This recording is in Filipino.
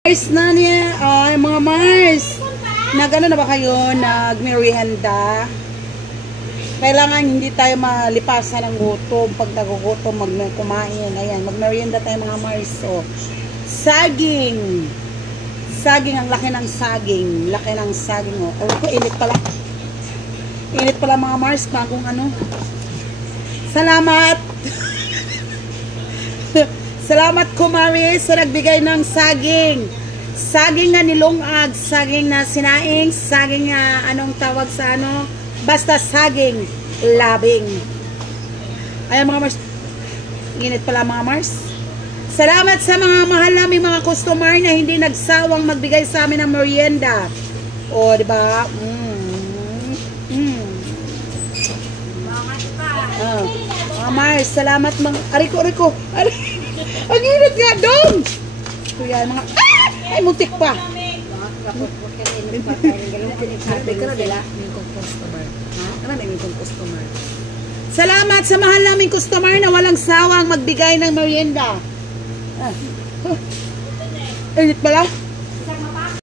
Mars na niya, mga Mars, nag-ano na ba kayo, nag-merienda? Kailangan hindi tayo malipasan ng gutom. Pag nagugutom, kumain. Ayan, mag-merienda tayo mga Mars. So, saging. Saging, ang laki ng saging. Laki ng saging. Oh. Ko, init pala. Init pala mga Mars, bagong ano. Salamat! Salamat Kumari sa nagbigay ng saging. Saging na nilungag, saging na sinaing, saging na anong tawag sa ano, basta saging, labing. Ayan mga Mars, init pala mga Mars. Salamat sa mga mahal naming mga customer na hindi nagsawang magbigay sa amin ng merienda. O, di ba? Mga Mars, salamat mga, ariko. Ang init nga doon. So yan mga, ay muntik pa. Salamat sa mahal naming customer na walang sawang magbigay ng merienda. Init pala.